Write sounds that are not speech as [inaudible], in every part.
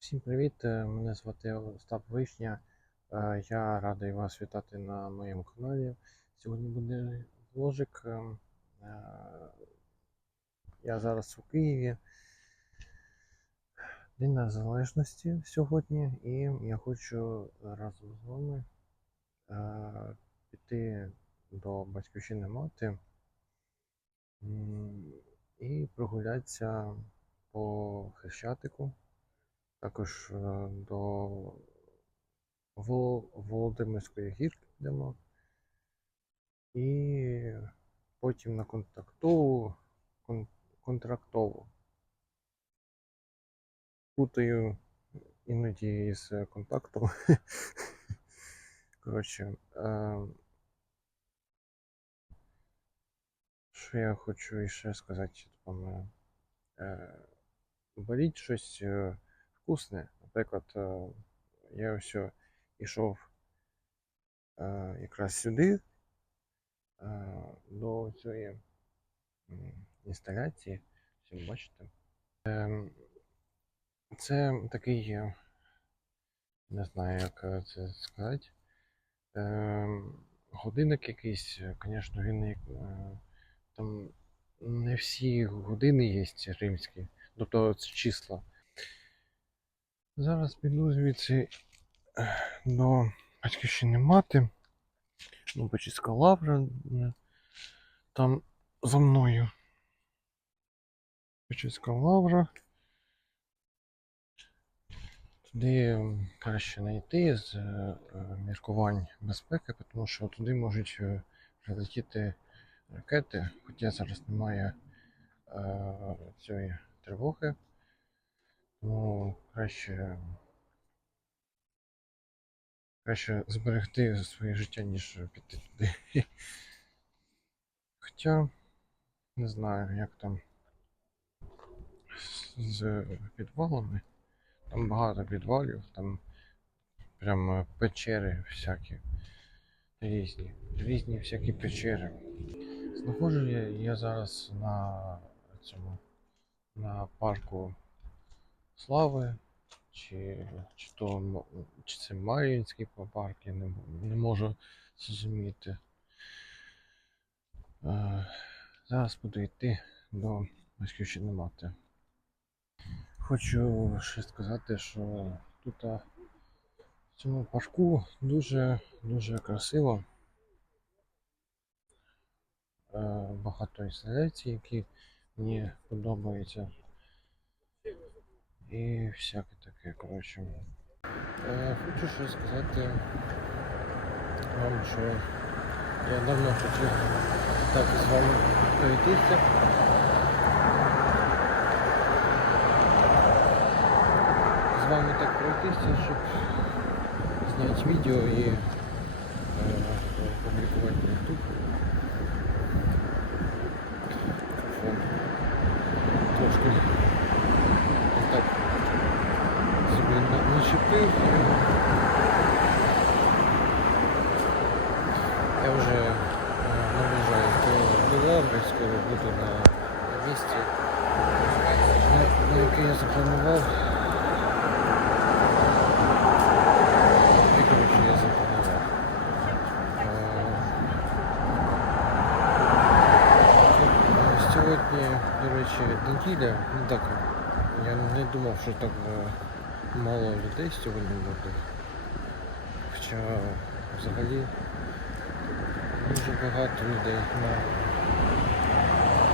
Всім привіт! е, Мене звати Остап Вишня. Е, Я радий вас вітати на моєму каналі. Сьогодні буде вложик. ем, е, Я зараз у Києві. День Незалежності сьогодні, і я хочу разом з вами піти до батьківщини мати і прогулятися по Хрещатику також е, до Вол- Володимирської гірки йдемо. І потім на контактову, контрактову. Путаю іноді з контактом. [laughs] Коротше, е, що я хочу ще сказати вам? Е, беріть щось е, вкусне. Наприклад, е, я ось йшов якраз сюди, до цієї інсталяції. Ось бачите. Це такий, не знаю, як це сказати. Ем, Годинник якийсь, звісно, він е, там не всі години є римські, тобто це числа. Зараз піду звідси е, до батьківщини мати. Ну, Почиська лавра е, там за мною. Почиська лавра. Туди краще не йти з е, е, міркувань безпеки, тому що туди можуть е, прилетіти ракети, хоча зараз немає е, цієї тривоги. Тому краще краще зберегти своє життя, ніж піти туди. [laughs] Хоча не знаю, як там з підвалами. Там багато підвалів, там прям печери всякі. Різні. Різні всякі печери. Знаходжу я, я зараз на цьому на парку Слави, чи, чи то чи це Мар'їнський парк, я не, не можу зрозуміти. Е, зараз буду йти до батьківщини мати. Хочу ще сказати, що тут в цьому парку дуже дуже красиво. Е, багато інсталяцій, які мені подобаються. І всяке таке, коротше. Е, хочу ще сказати вам, що я давно хотів так з вами пройтися. З вами так пройтися, щоб зняти відео і е, опублікувати на YouTube. На- Я вже е, наближаюсь до, Лаври, скоро буду на місці, на яке я запланував. І, коротше, я запланував. Е, Сьогодні, до речі, неділя, ну так, я не думав, що так е, мало людей сьогодні буде. Хоча взагалі дуже багато людей на,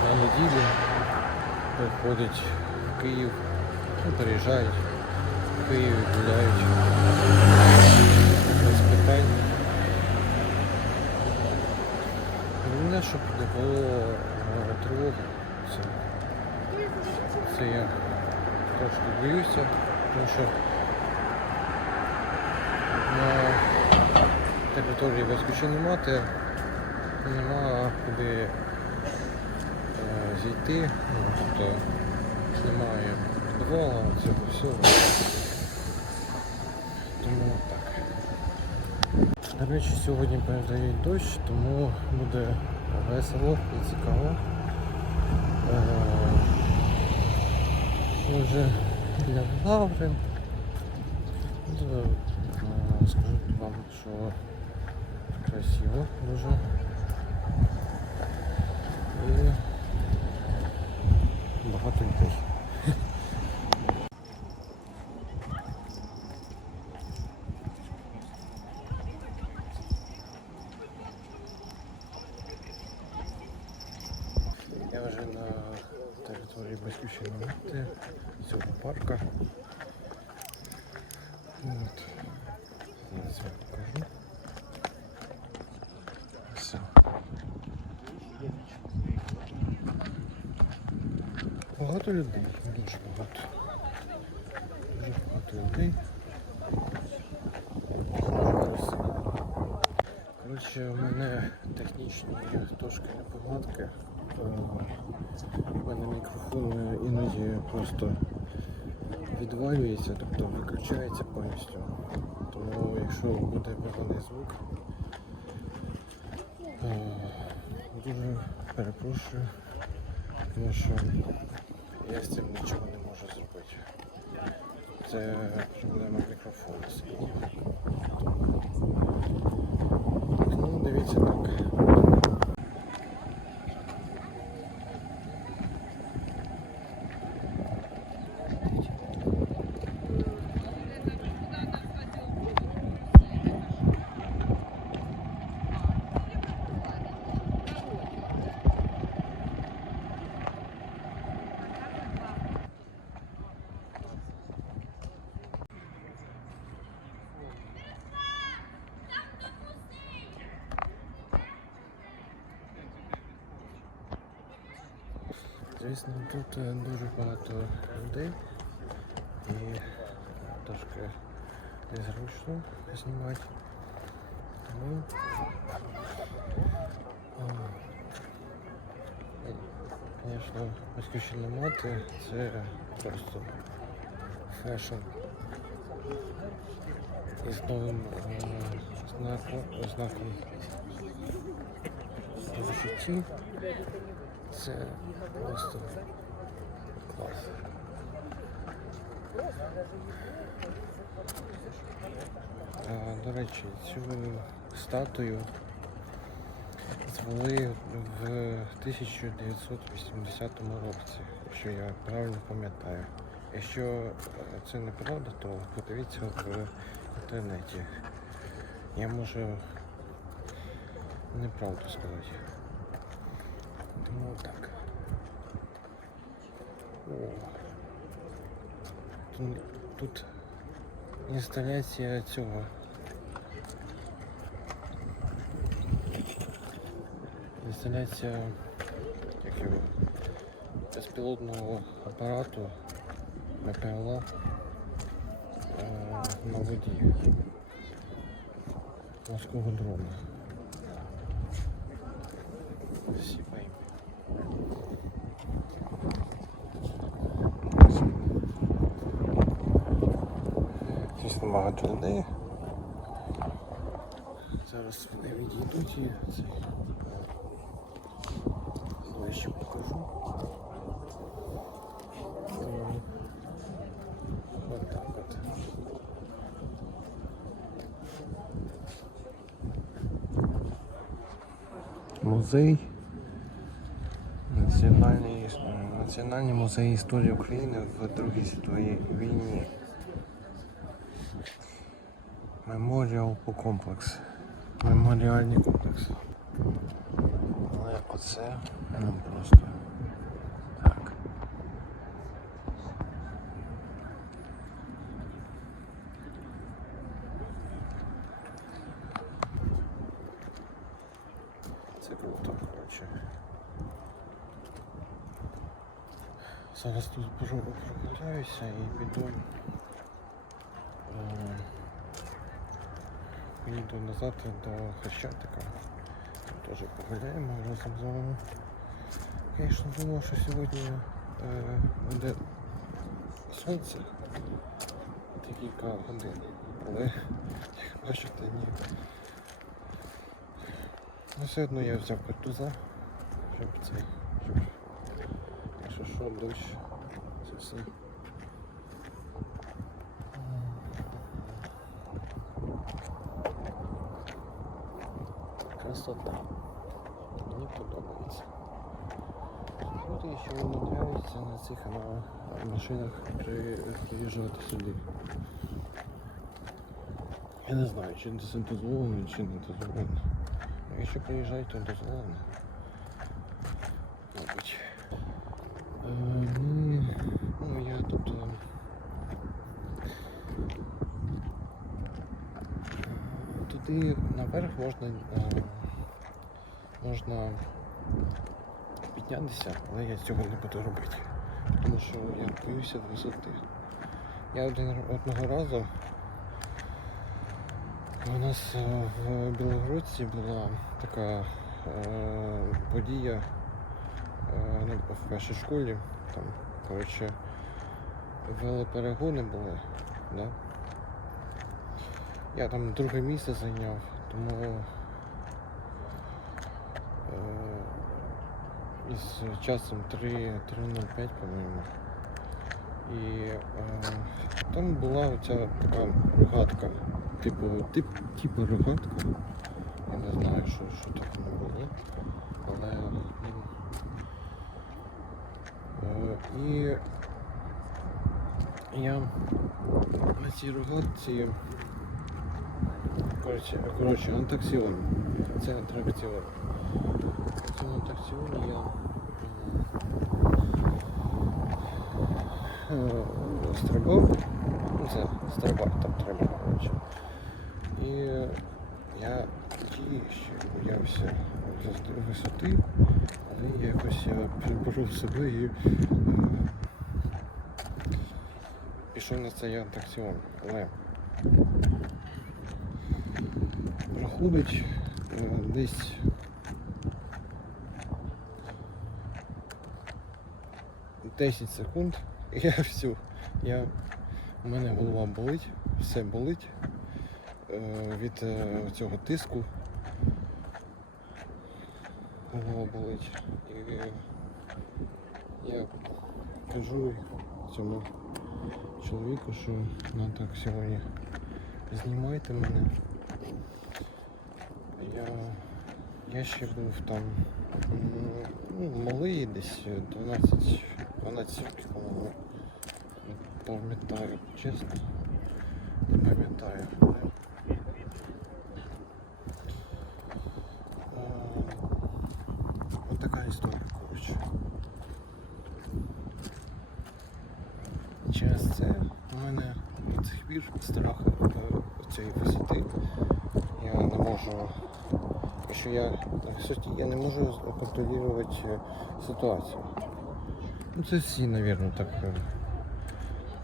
на неділю приходять в Київ, ну, переїжджають в Київ гуляють без питань. Головне, щоб не було е, тривоги. Це я трошки боюся, на території безпечної мати нема куди е, зійти, ну, тобто немає підвала, цього всього. Тому так. До речі, сьогодні передають дощ, тому буде весело і цікаво. Е, Ми вже біля лаври. Скажу вам, що красиво дуже. І багато людей. Багато людей, дуже багато. Дуже багато людей. Коротше, у мене технічні трошки неполадки. Е, У мене мікрофон е, іноді просто відвалюється, тобто виключається повністю. Тому якщо буде поганий звук, е, дуже перепрошую, тому що я з цим нічого не можу зробити. Це проблема мікрофону. свого. Ну, дивіться так. Звісно, тут е, дуже багато людей і трошки незручно знімати. Тому звісно, батьківщина мати це просто фешн. І з новим е, знаком в житті. Це просто клас. До речі, цю статую звели в 1980 році, якщо я правильно пам'ятаю. Якщо е, це неправда, то подивіться в інтернеті. Я можу неправду сказати. Тому так. О. Тут, інсталяція цього. Інсталяція як його, безпілотного апарату БПЛА е, на воді морського дрона. Всі пойми. Звісно, багато людей. Зараз вони відійдуть і це ближче покажу. От так от. Музей. Національний, Національний музей історії України в Другій світовій війні. Меморіал по комплекс. Меморіальний комплекс. Але оце ну просто так. Це круто, коротше. Зараз тут прогуляюся і піду. Їду назад до Хрещатика. Теж погуляємо разом з вами. Звісно, думав, що сьогодні е, буде сонце декілька годин, але як бачите, ні. Ну все одно я взяв картуза, щоб цей, щоб якщо що, дощ, це все. Красота. Мені подобається. Люди ще умудряються на цих на машинах при, приїжджати сюди. Я не знаю, чи це дозволено, чи не дозволено. Ну, Якщо приїжджають, то дозволено. Мабуть. Е, ну, я тут. е, Туди наверх можна, е, можна піднятися, але я цього не буду робити. Тому що я боюся висоти. Я один, одного разу у нас е, в Білогородці була така е, подія е, ну, в першій школі. Там, коротше, велоперегони були. Да? Я там друге місце зайняв, тому із часом 3 3.05, по-моєму. І е, там була оця така рогатка. Типу, тип, типу рогатка. Я не знаю, що, що так воно було. Але е, і я на цій рогатці Коротше, коротше, атракціон. Це атракціон. В цьому атракціоні я е. Ну це стрибати там треба, коротше. І я тоді ще боявся вис- висоти, але я якось я приборов себе і е, пішов на цей атракціон. Але проходить е, десь Десять секунд, [laughs] я всю. Я, у мене голова болить, все болить е, від е, цього тиску. Голова болить. І я кажу цьому чоловіку, що ну так сьогодні знімайте мене. Я, я ще був там ну, малий, десь 12, 12 років, по-моєму. Не пам'ятаю, чесно. Не пам'ятаю. Ось така історія, коротше. Через це у мене до цих пір страх цієї висоти. Я не можу, якщо я я не можу контролювати е, ситуацію. Ну це всі, мабуть, так. е,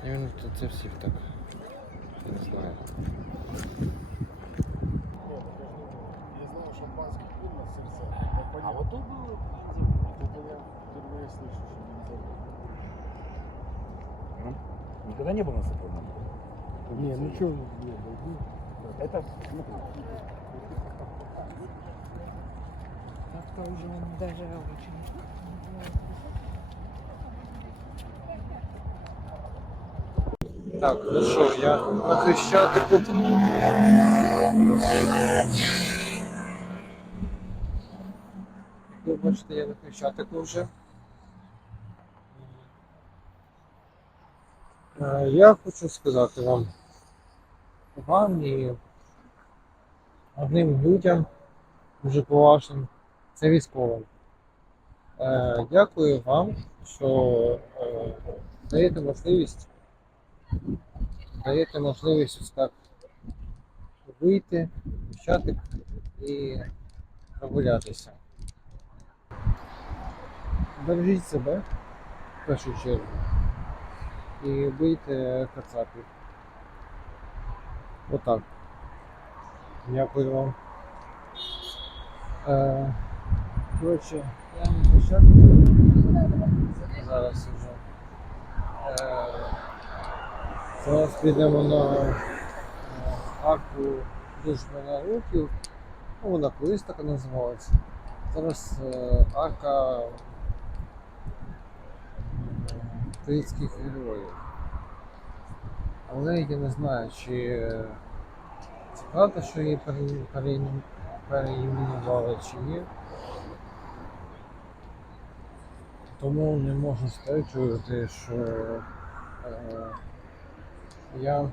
Наверно, це, всі так. Я не знаю. Я знаю шампанский пил на сердце. А вот тут было Это я впервые слышу, что нельзя. никогда не был на сапожном. Не, ну что, не, ну, Это, смотри, Как-то уже он даже очень... Так, ну що, я на Хрещатику. Ви бачите, я на Хрещатику вже. Е, Я хочу сказати вам, вам і одним людям, дуже поважним, це військовим. Е, Дякую вам, що е, даєте можливість даєте можливість ось так вийти, почати і прогулятися. Бережіть себе в першу чергу і бийте кацапів. Отак. Дякую вам. Е, коротше, я на початку зараз вже. Е, Зараз підемо на е, арку дружби народів. Ну, вона колись така називалась. Зараз е, арка українських героїв. Але я не знаю, чи е, це правда, що її переіменували чи ні. Тому не можу стверджувати, що е, я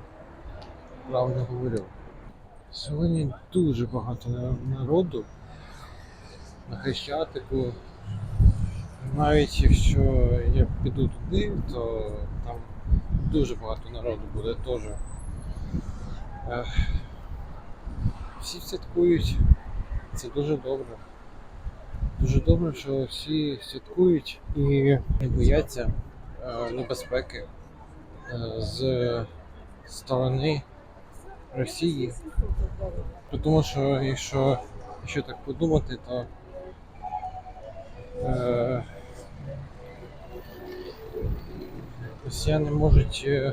правду говорю. Сьогодні дуже багато на- народу на Хрещатику. Навіть якщо я піду туди, то там дуже багато народу буде теж. Е, Всі святкують. Це дуже добре. Дуже добре, що всі святкують і не бояться е, небезпеки е, з сторони Росії. Тому що якщо, якщо так подумати, то е, росіяни можуть е,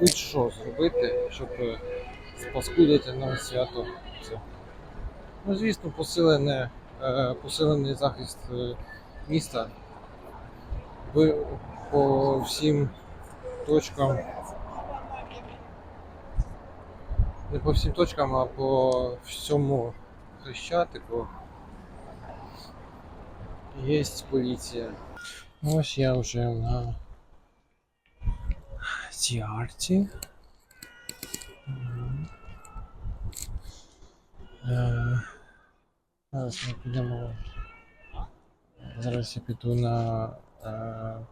будь-що зробити, щоб спаскудити нам свято. Це. Ну, звісно, посилене, е, посилений захист е, міста по всім точкам. Не по всім точкам, а по всьому хрещатику є поліція. Ось я вже на цій арці. Е, Зараз ми підемо. Зараз я піду на е,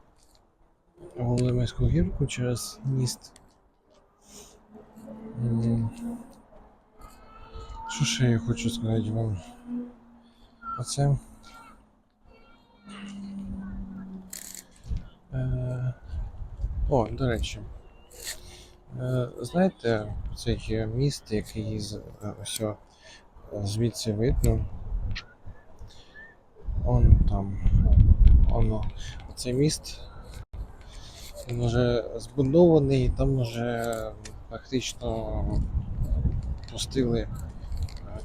гірку через міст. Що ще я хочу сказати вам? Оце. Е, о, до речі. Е, знаєте, цей міст, який з, е, ось звідси видно. Он там. Оно. Цей міст. Він вже збудований, там вже практично пустили е,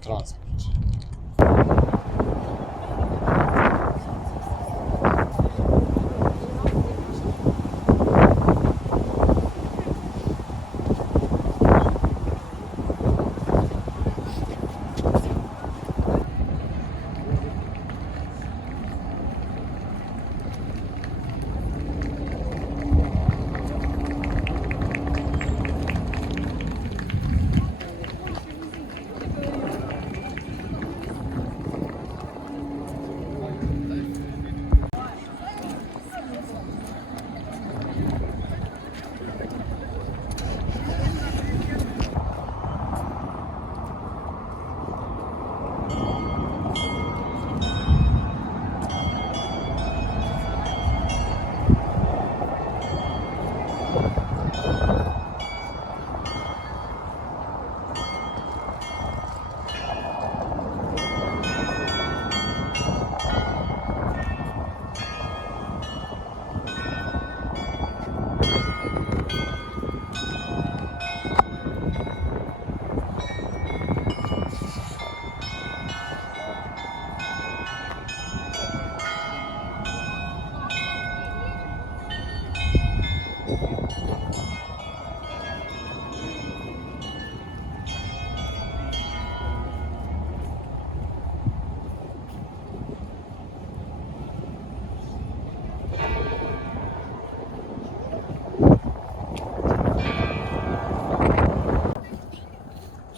транспорт.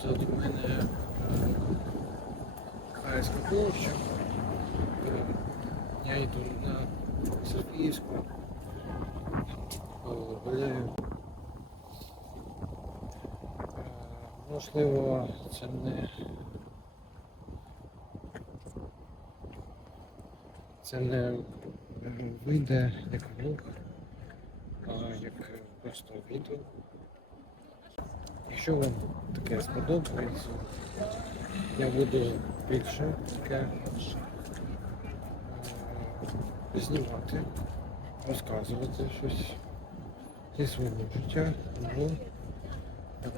Позаду мене Харська площа. Е, Я йду на Гуляю. Е, Можливо, це не. Це не вийде як влог, а як просто відео. Якщо вам таке сподобається, я буду більше таке е, знімати, розказувати щось зі свого життя або е,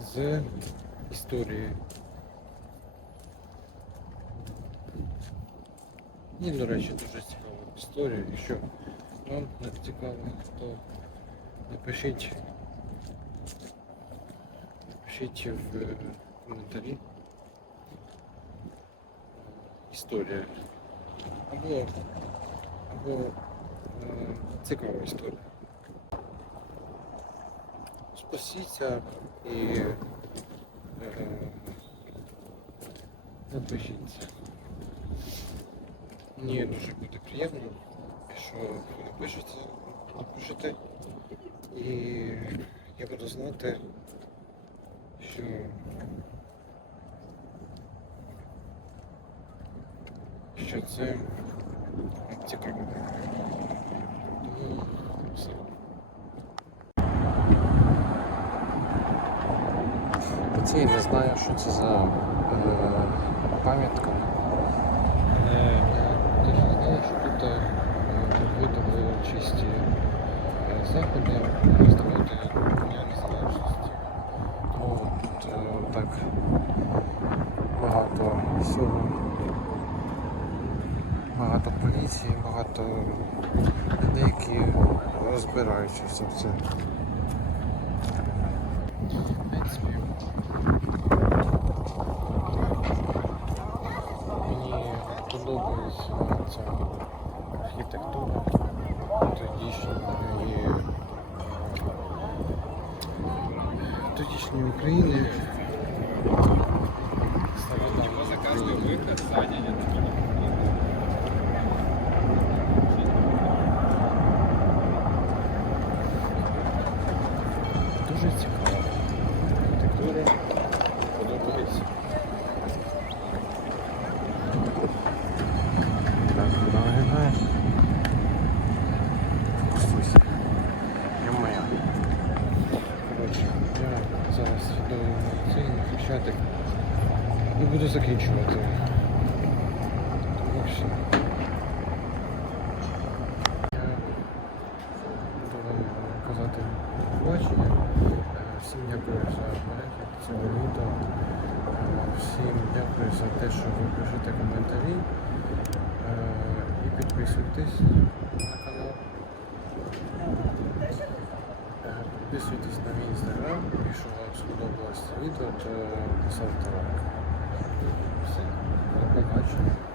з історії. І, до речі, дуже цікава історія. Якщо вам не цікаво, то Напишіть. Напишіть в коментарі. Історія. Або, або е, цікава історія. Спасіться і е, напишіться. Мені дуже буде приємно, якщо ви напишете, напишете. І я буду знати, що що це цікаво. Все. Я не знаю, що це за е, пам'ятка. Але я теж знаю, що тут е, проводили чисті е, заходи, роздавати, я не знаю, що це. Тому тут е, так багато всього. Багато поліції, багато людей, які розбираються в це. Мені подобається ця архітектура е, тодішньої України. Стародавньої України. Дуже цікаво. Архітектура подобається. Так, куди виглядає? Фокусуйся. Я моя. Коротше, я зараз до цей хрещатик і буду закінчувати. Буду вам казати побачення. Е, Всім дякую за перегляд цього відео. Е, Всім дякую за те, що ви пишете коментарі. Е, І підписуйтесь на канал. Підписуйтесь на мій інстаграм. Якщо вам сподобалось це відео, то писав лайк. Все. Побачення.